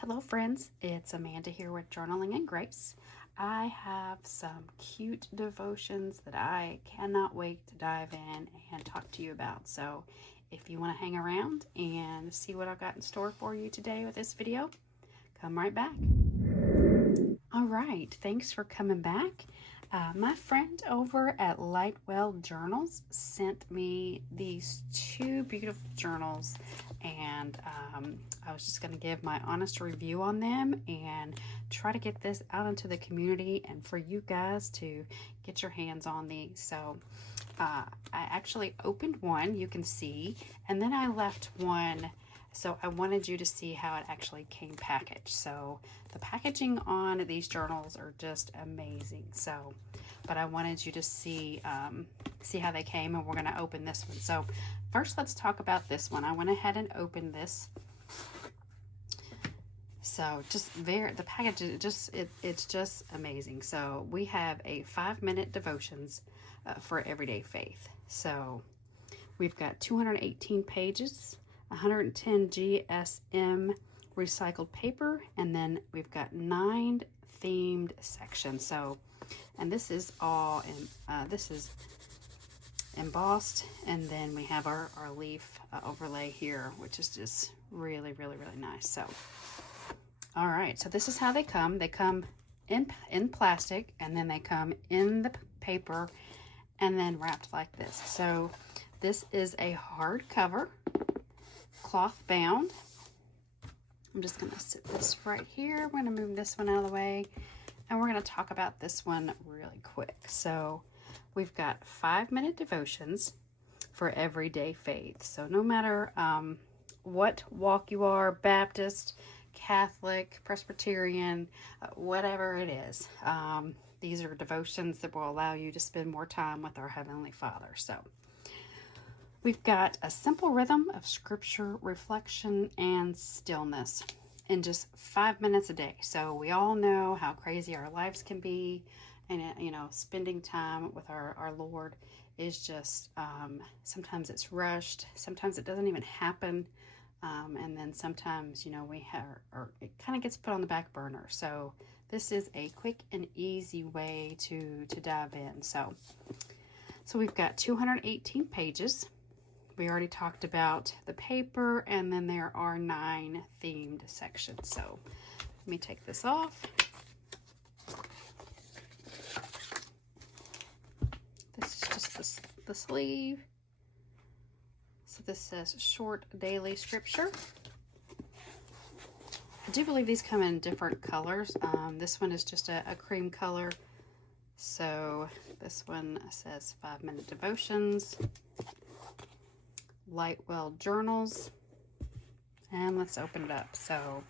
Hello friends, it's Amanda here with Journaling and Grace. I have some cute devotions that I cannot wait to dive in and talk to you about. So if you want to hang around and see what I've got in store for you today with this video, come right back. All right, thanks for coming back. My friend over at Lightwell Journals sent me these two beautiful journals, and I was just going to give my honest review on them and try to get this out into the community and for you guys to get your hands on these. So I actually opened one, you can see, and then I left one. So I wanted you to see how it actually came packaged. So the packaging on these journals are just amazing. So, but I wanted you to see how they came, and we're going to open this one. So first, let's talk about this one. I went ahead and opened this. So the package is it's just amazing. So we have a 5-minute devotions for everyday faith. So we've got 218 pages. 110 GSM recycled paper, and then we've got 9 themed sections. So, and this is all this is embossed, and then we have our leaf overlay here, which is just really nice. So, all right, so this is how they come. They come in plastic, and then they come in the paper, and then wrapped like this. So this is a hardcover, cloth bound. I'm just going to sit this right here. We're going to move this one out of the way, and we're going to talk about this one really quick. So we've got 5-minute devotions for everyday faith. So no matter what walk you are, Baptist, Catholic, Presbyterian, whatever it is, these are devotions that will allow you to spend more time with our Heavenly Father. So we've got a simple rhythm of scripture, reflection, and stillness in just 5 minutes a day. So we all know how crazy our lives can be, and spending time with our Lord is just sometimes it's rushed, sometimes it doesn't even happen, and then sometimes it kind of gets put on the back burner. So this is a quick and easy way to dive in. So we've got 218 pages. We already talked about the paper, and then there are 9 themed sections. So let me take this off. This is just the sleeve. So this says short daily scripture. I do believe these come in different colors. This one is just a cream color. So this one says 5-minute devotions, Lightwell journals, and let's open it up. So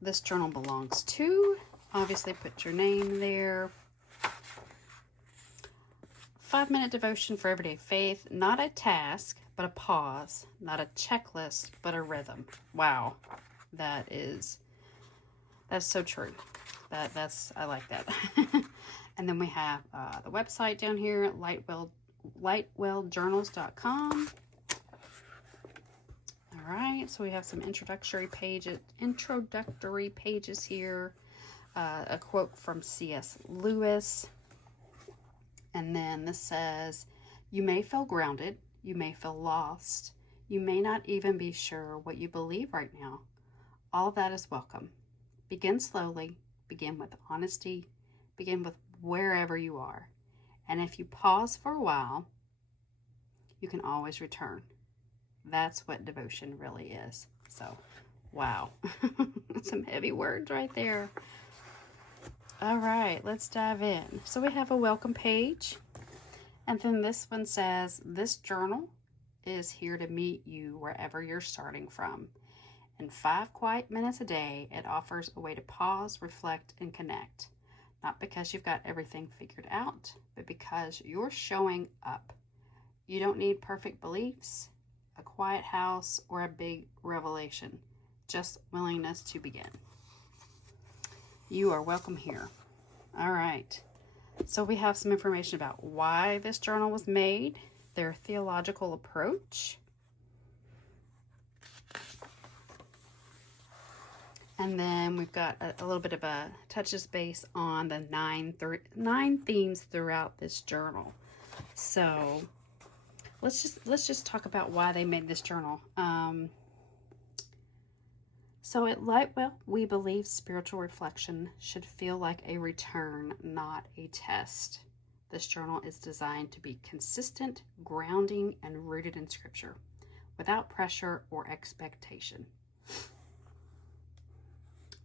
this journal belongs to, obviously put your name there. 5-minute devotion for everyday faith, not a task, but a pause, not a checklist, but a rhythm. Wow, that's so true. I like that. And then we have the website down here, lightwelljournals.com. All right, so we have some introductory pages here. A quote from C.S. Lewis. And then this says, you may feel grounded, you may feel lost, you may not even be sure what you believe right now. All that is welcome. Begin slowly, begin with honesty, begin with wherever you are. And if you pause for a while, you can always return. That's what devotion really is. So, wow. Some heavy words right there. All right, let's dive in. So we have a welcome page. And then this one says, this journal is here to meet you wherever you're starting from. In 5 quiet minutes a day, it offers a way to pause, reflect, and connect. Not because you've got everything figured out, but because you're showing up. You don't need perfect beliefs, a quiet house, or a big revelation. Just willingness to begin. You are welcome here. All right. So we have some information about why this journal was made, their theological approach, And then we've got a little bit of a touches base on the nine themes throughout this journal. So let's just talk about why they made this journal. So at Lightwell, we believe spiritual reflection should feel like a return, not a test. This journal is designed to be consistent, grounding, and rooted in Scripture, without pressure or expectation.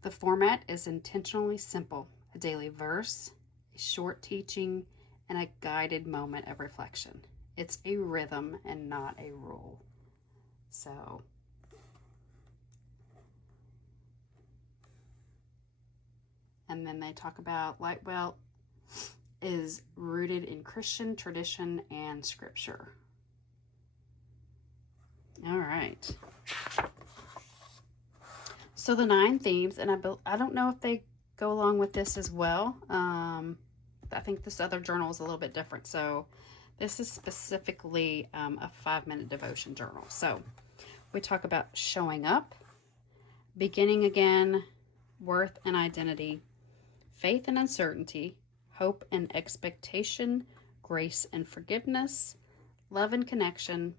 The format is intentionally simple: a daily verse, a short teaching, and a guided moment of reflection. It's a rhythm and not a rule. So, and then they talk about Lightwell is rooted in Christian tradition and Scripture. All right. So the 9 themes, and I don't know if they go along with this as well. I think this other journal is a little bit different. So this is specifically a 5-minute devotion journal. So we talk about showing up, beginning again, worth and identity, faith and uncertainty, hope and expectation, grace and forgiveness, love and connection,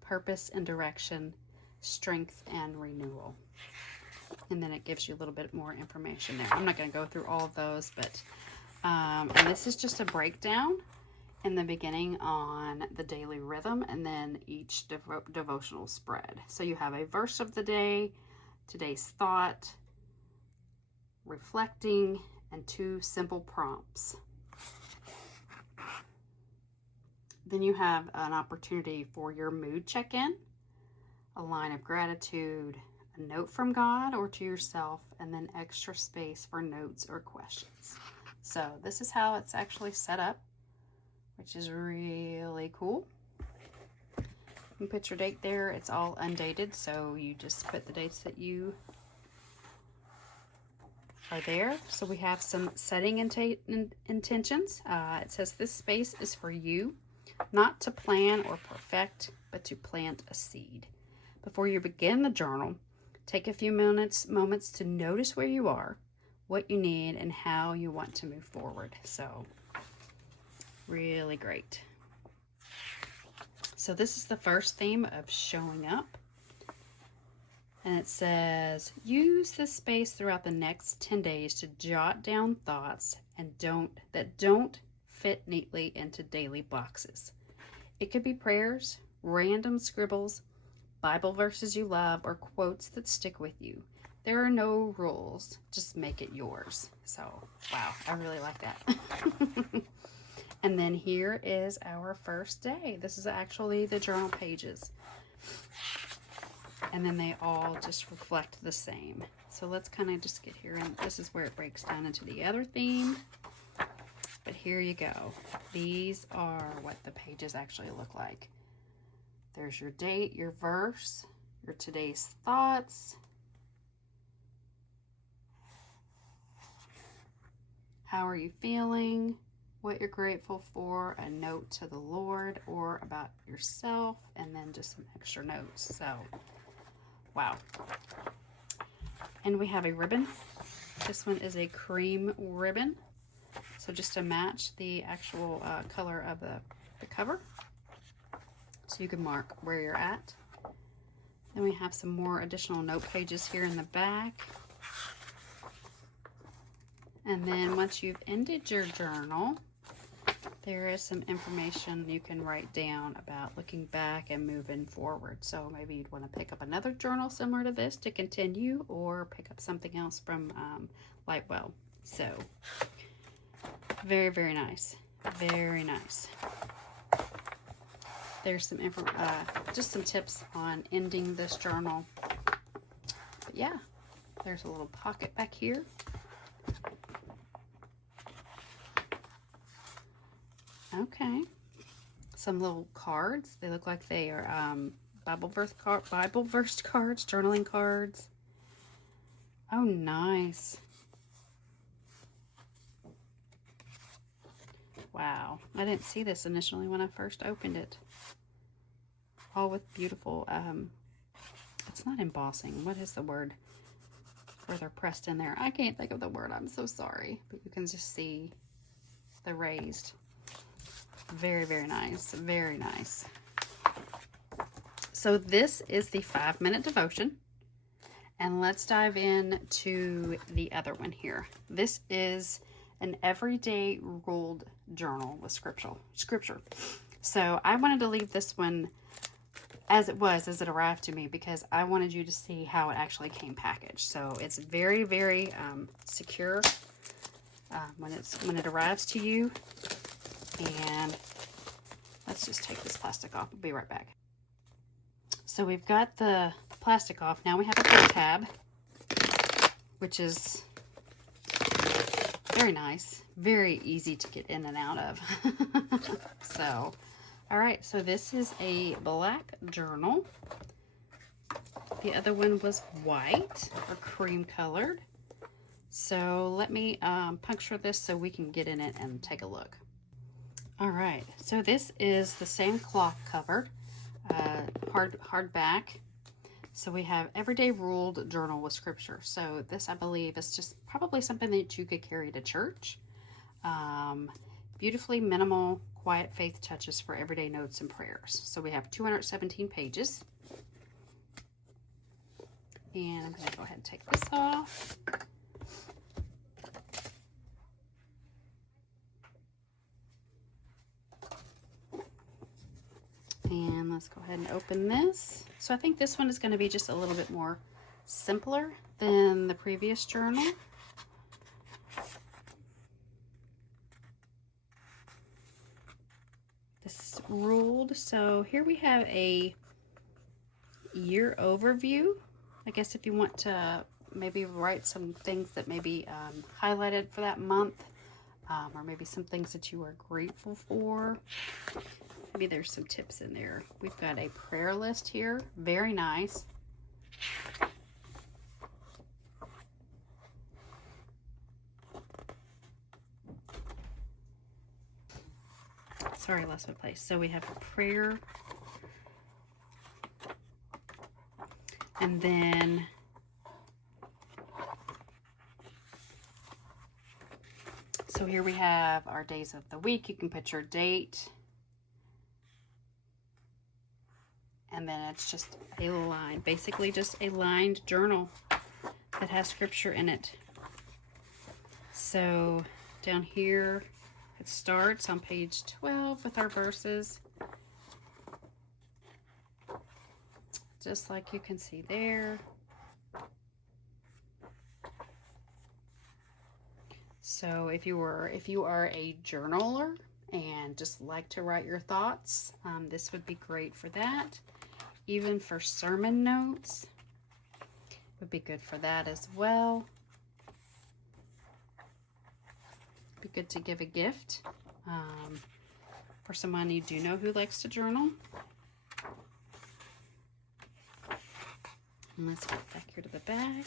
purpose and direction, strength and renewal. And then it gives you a little bit more information there. I'm not going to go through all of those, but and this is just a breakdown in the beginning on the daily rhythm, and then each devotional spread. So you have a verse of the day, today's thought, reflecting, and 2 simple prompts. Then you have an opportunity for your mood check-in, a line of gratitude, a note from God or to yourself, and then extra space for notes or questions. So this is how it's actually set up, which is really cool. You can put your date there. It's all undated, so you just put the dates that you are there. So we have some setting intentions. It says this space is for you, not to plan or perfect, but to plant a seed. Before you begin the journal, take a few moments to notice where you are, what you need, and how you want to move forward. So, really great. So this is the first theme of showing up. And it says, use this space throughout the next 10 days to jot down thoughts that don't fit neatly into daily boxes. It could be prayers, random scribbles, Bible verses you love, or quotes that stick with you. There are no rules, just make it yours. So, wow, I really like that. And then here is our first day. This is actually the journal pages. And then they all just reflect the same. So let's kind of just get here, and this is where it breaks down into the other theme. But here you go. These are what the pages actually look like. There's your date, your verse, your today's thoughts, how are you feeling, what you're grateful for, a note to the Lord or about yourself, and then just some extra notes. So, wow. And we have a ribbon. This one is a cream ribbon. So just to match the actual color of the cover. So you can mark where you're at. Then we have some more additional note pages here in the back. And then once you've ended your journal, there is some information you can write down about looking back and moving forward. So maybe you'd want to pick up another journal similar to this to continue, or pick up something else from Lightwell. So very, very nice. Very nice. There's some just some tips on ending this journal. But yeah, there's a little pocket back here. Okay. Some little cards. They look like they are Bible verse cards, journaling cards. Oh, nice. Wow. I didn't see this initially when I first opened it. All with beautiful, it's not embossing. What is the word? where they're pressed in there. I can't think of the word. I'm so sorry. But you can just see the raised. Very, very nice. Very nice. So this is the 5-minute devotion. And let's dive into the other one here. This is an everyday ruled journal with scripture. So I wanted to leave this one as it arrived to me, because I wanted you to see how it actually came packaged. So it's very, very secure when it arrives to you. And let's just take this plastic off. We'll be right back. So we've got the plastic off. Now we have a pull tab, which is very nice, very easy to get in and out of. So, all right, so this is a black journal. The other one was white or cream colored. So let me puncture this so we can get in it and take a look. All right, so this is the same cloth cover, hardback. So we have everyday ruled journal with scripture. So this, I believe, is just probably something that you could carry to church. Beautifully minimal, quiet faith touches for everyday notes and prayers. So we have 217 pages. And I'm going to go ahead and take this off. And let's go ahead and open this. So I think this one is going to be just a little bit more simpler than the previous journal. This is ruled. So here we have a year overview. I guess if you want to maybe write some things that may be highlighted for that month, or maybe some things that you are grateful for. Maybe there's some tips in there. We've got a prayer list here. Very nice. Sorry, I lost my place. So we have a prayer. And then so here we have our days of the week. You can put your date. And then it's just a line, basically just a lined journal that has scripture in it. So down here, it starts on page 12 with our verses. Just like you can see there. So if you are a journaler and just like to write your thoughts, this would be great for that. Even for sermon notes, would be good for that as well. Be good to give a gift for someone you do know who likes to journal. And let's get back here to the back.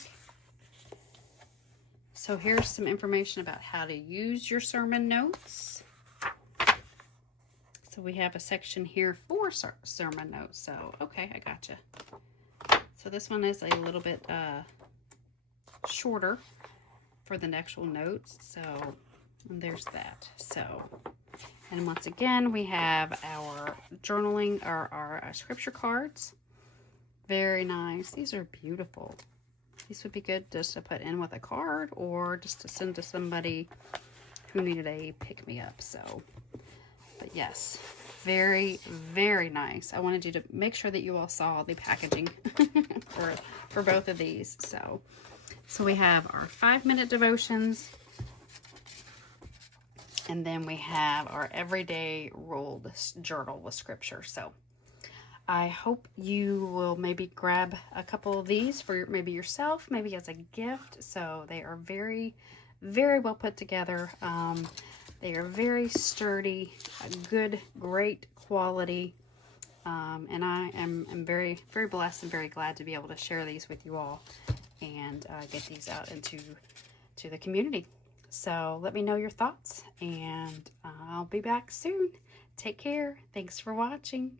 So here's some information about how to use your sermon notes. So we have a section here for sermon notes. So, okay, I gotcha. So this one is a little bit shorter for the actual notes. So there's that. So, and once again, we have our journaling or our scripture cards. Very nice. These are beautiful. These would be good just to put in with a card or just to send to somebody who needed a pick-me-up. So, but yes, very, very nice. I wanted you to make sure that you all saw the packaging for both of these. So we have our 5-minute devotions, and then we have our everyday ruled journal with scripture. So I hope you will maybe grab a couple of these for maybe yourself, maybe as a gift. So they are very, very well put together. They are very sturdy, good, great quality. And I am very, very blessed and very glad to be able to share these with you all and get these out into the community. So let me know your thoughts, and I'll be back soon. Take care. Thanks for watching.